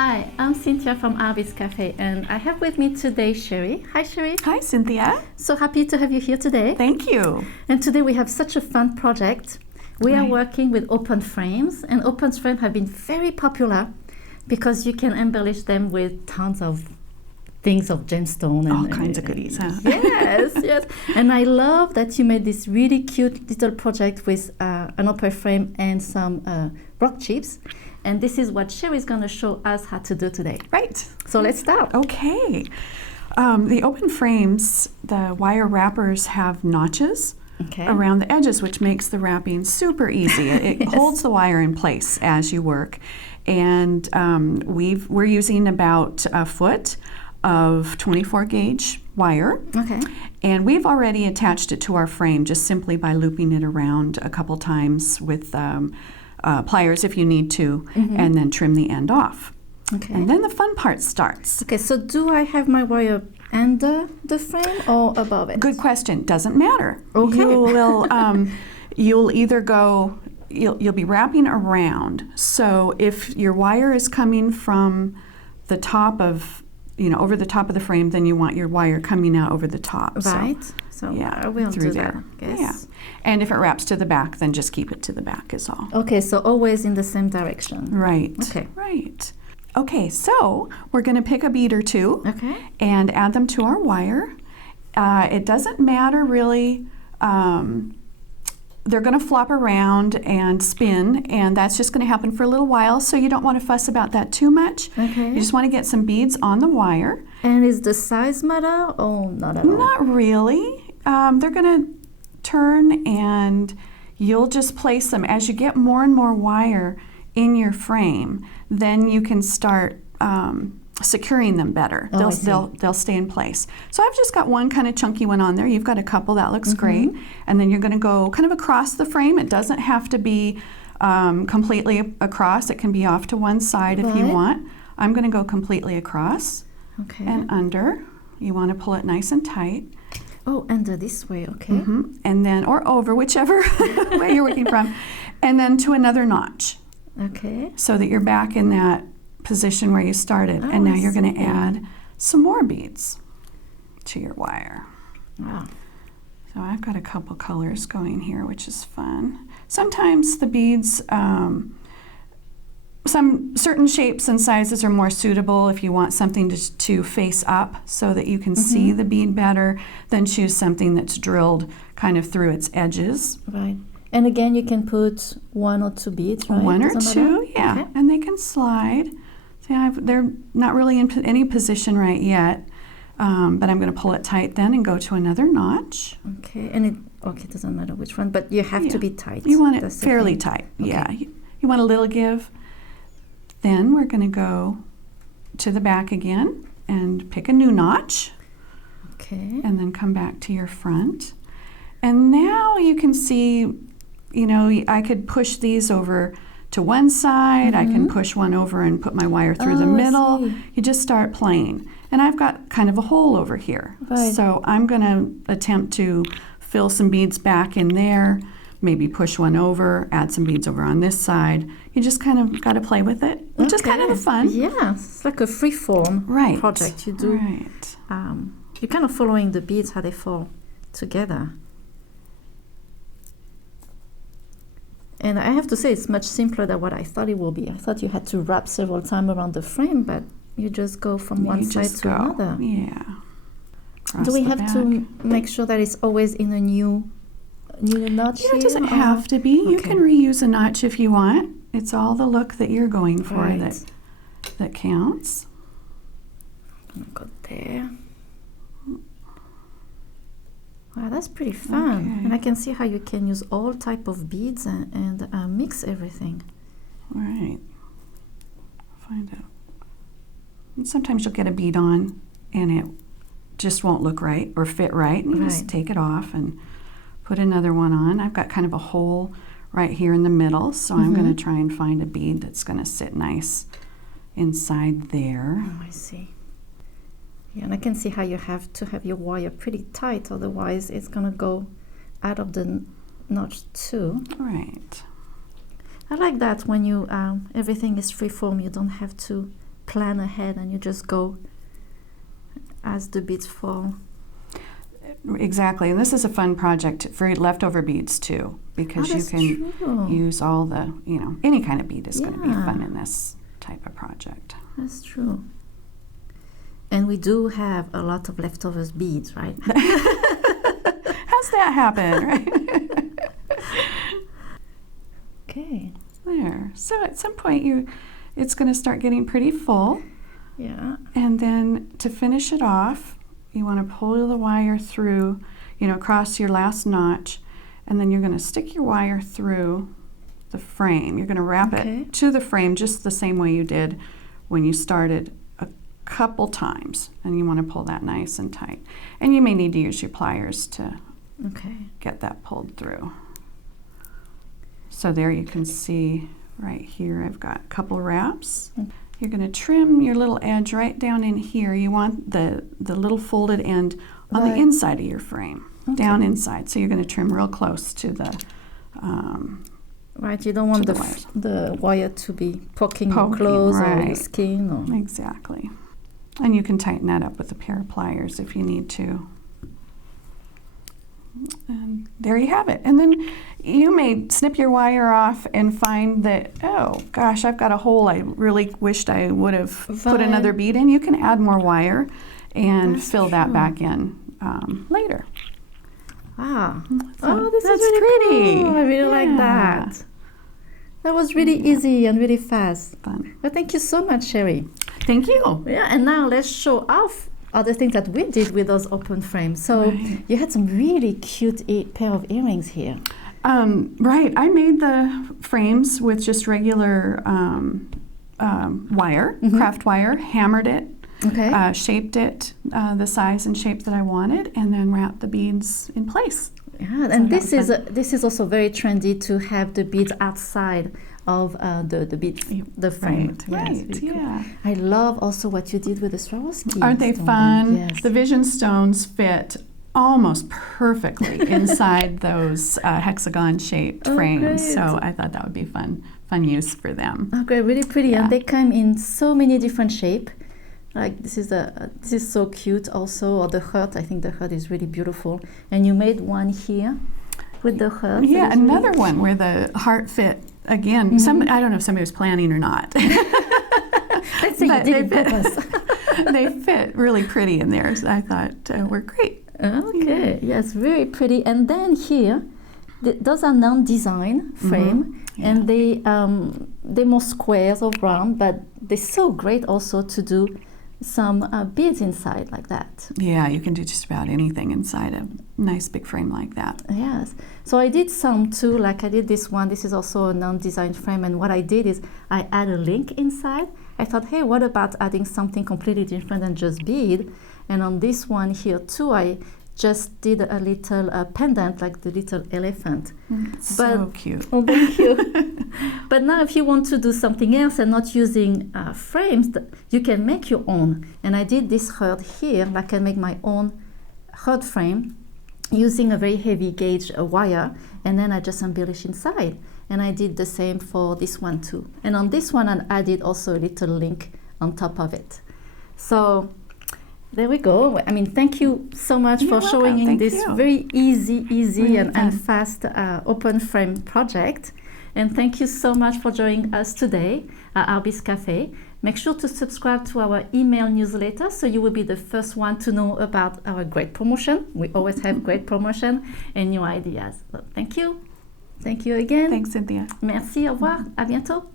Hi, I'm Cynthia from Artbeads Cafe, and I have with me today Cheri. Hi, Cheri. Hi, Cynthia. So happy to have you here today. Thank you. And today we have such a fun project. We are working with open frames, and open frames have been very popular because you can embellish them with tons of things of gemstone and all kinds of goodies, huh? Yes, yes. And I love that you made this really cute little project with an open frame and some rock chips. And this is what Cheri is going to show us how to do today. Right. So let's start. Okay. The open frames, the wire wrappers have notches around the edges, which makes the wrapping super easy. It Yes. holds the wire in place as you work. And we're using about a foot of 24 gauge wire. Okay. And we've already attached it to our frame just simply by looping it around a couple times with pliers if you need to, and then trim the end off. Okay. And then the fun part starts. Okay, so do I have my wire under the frame or above it? Good question. Doesn't matter. Okay. You'll either go, you'll be wrapping around. So if your wire is coming from the top of, over the top of the frame, then you want your wire coming out over the top. Right. So yeah, I will through do there. that, I guess. Yeah. And if it wraps to the back, then just keep it to the back is all. Okay, so always in the same direction. Right. Okay. Right. Okay, so we're going to pick a bead or two and add them to our wire. It doesn't matter really. They're going to flop around and spin, and that's just going to happen for a little while, so you don't want to fuss about that too much. Okay. You just want to get some beads on the wire. And is the size matter or not at all? Not really. They're going to turn, and you'll just place them. As you get more and more wire in your frame, then you can start securing them better. They'll stay in place. So I've just got one kind of chunky one on there. You've got a couple. That looks great. And then you're going to go kind of across the frame. It doesn't have to be completely across. It can be off to one side if you want. I'm going to go completely across and under. You want to pull it nice and tight. Oh, under this way, okay. And then, or over, whichever way you're working from. And then to another notch. Okay. So that you're back in that position where you started. Oh, and now you're going to add some more beads to your wire. Wow. So I've got a couple colors going here, which is fun. Sometimes the beads, some certain shapes and sizes are more suitable if you want something to face up so that you can see the bead better, then choose something that's drilled kind of through its edges. Right. And again, you can put one or two beads, right? One or Doesn't two, matter? yeah. Okay. And they can slide. See, they're not really in any position right yet, but I'm going to pull it tight then and go to another notch. Okay, and it doesn't matter which one, but you have to be tight. You want it That's the fairly thing. tight, Okay. yeah. You want a little give. Then we're going to go to the back again and pick a new notch. Okay. And then come back to your front. And now you can see, I could push these over to one side. I can push one over and put my wire through the middle. I see. You just start playing. And I've got kind of a hole over here. Right. So I'm going to attempt to fill some beads back in there, maybe push one over, add some beads over on this side. You just kind of got to play with it, which is kind of fun. Yeah, it's like a free-form project you do. Right. You're kind of following the beads, how they fall together. And I have to say, it's much simpler than what I thought it would be. I thought you had to wrap several times around the frame, but you just go from one side to another. Yeah. Do we have to make sure that it's always in a new notch here? It doesn't have to be. You can reuse a notch if you want. It's all the look that you're going for that counts. I'm gonna go there. Wow, that's pretty fun. And I can see how you can use all type of beads and mix everything. Right. Find out. And sometimes you'll get a bead on and it just won't look right or fit right. And you just take it off and put another one on. I've got kind of a hole right here in the middle, so I'm going to try and find a bead that's going to sit nice inside there. Oh, I see. Yeah, and I can see how you have to have your wire pretty tight, otherwise it's going to go out of the notch too. Right. I like that when you everything is freeform, you don't have to plan ahead and you just go as the beads fall. Exactly, and this is a fun project for leftover beads too, because you can use all the, any kind of bead is going to be fun in this type of project. That's true. And we do have a lot of leftovers beads, right? How's that happen, right? Okay. There. So at some point it's going to start getting pretty full. Yeah. And then to finish it off, you want to pull the wire through, across your last notch, and then you're going to stick your wire through the frame. You're going to wrap it to the frame just the same way you did when you started a couple times, and you want to pull that nice and tight. And you may need to use your pliers to get that pulled through. So there you can see right here I've got a couple wraps. You're going to trim your little edge right down in here. You want the little folded end on the inside of your frame, down inside. So you're going to trim real close to the right, you don't want the wire to be poking your clothes or your skin. Or Exactly. And you can tighten that up with a pair of pliers if you need to. And there you have it. And then you may snip your wire off and find that, oh gosh, I've got a hole I really wished I would have put another bead in. You can add more wire and fill that back in later. Ah, So this is really pretty. Cool. I really like that. That was really easy and really fast. Fun. Well, thank you so much, Cheri. Thank you. Yeah, and now let's show off other things that we did with those open frames. So you had some really cute pair of earrings here. Right. I made the frames with just regular wire, craft wire, hammered it, shaped it the size and shape that I wanted, and then wrapped the beads in place. Yeah, and this is also very trendy to have the beads outside of the frame. Right, cool. I love also what you did with the Swarovski. Aren't they fun? Yes. The vision stones fit almost perfectly inside those hexagon-shaped frames. Great. So I thought that would be fun use for them. Oh, great, really pretty, and they come in so many different shapes. Like this is so cute also, or the heart. I think the heart is really beautiful. And you made one here with the heart. Yeah, another one where the heart fit again. I don't know if somebody was planning or not. Let's say you did it purpose. They fit really pretty in there, so I thought were great. Okay, yes, very pretty. And then here, those are non-design frame, and they're more squares or round, but they're so great also to do some beads inside like that. Yeah, you can do just about anything inside a nice big frame like that. Yes. So I did some too, like I did this one. This is also a non-designed frame, and what I did is I add a link inside. I thought, hey, what about adding something completely different than just bead? And on this one here too, I just did a little pendant, like the little elephant. So cute. Oh, thank you. But now if you want to do something else and not using frames, you can make your own. And I did this heart here, I can make my own heart frame using a very heavy gauge wire, and then I just embellish inside. And I did the same for this one too. And on this one, I added also a little link on top of it. There we go. I mean, thank you so much for showing in this very easy and fast open frame project. And thank you so much for joining us today at Artbeads Cafe. Make sure to subscribe to our email newsletter so you will be the first one to know about our great promotion. We always have great promotion and new ideas. So thank you. Thank you again. Thanks, Cynthia. Merci, au revoir, à bientôt.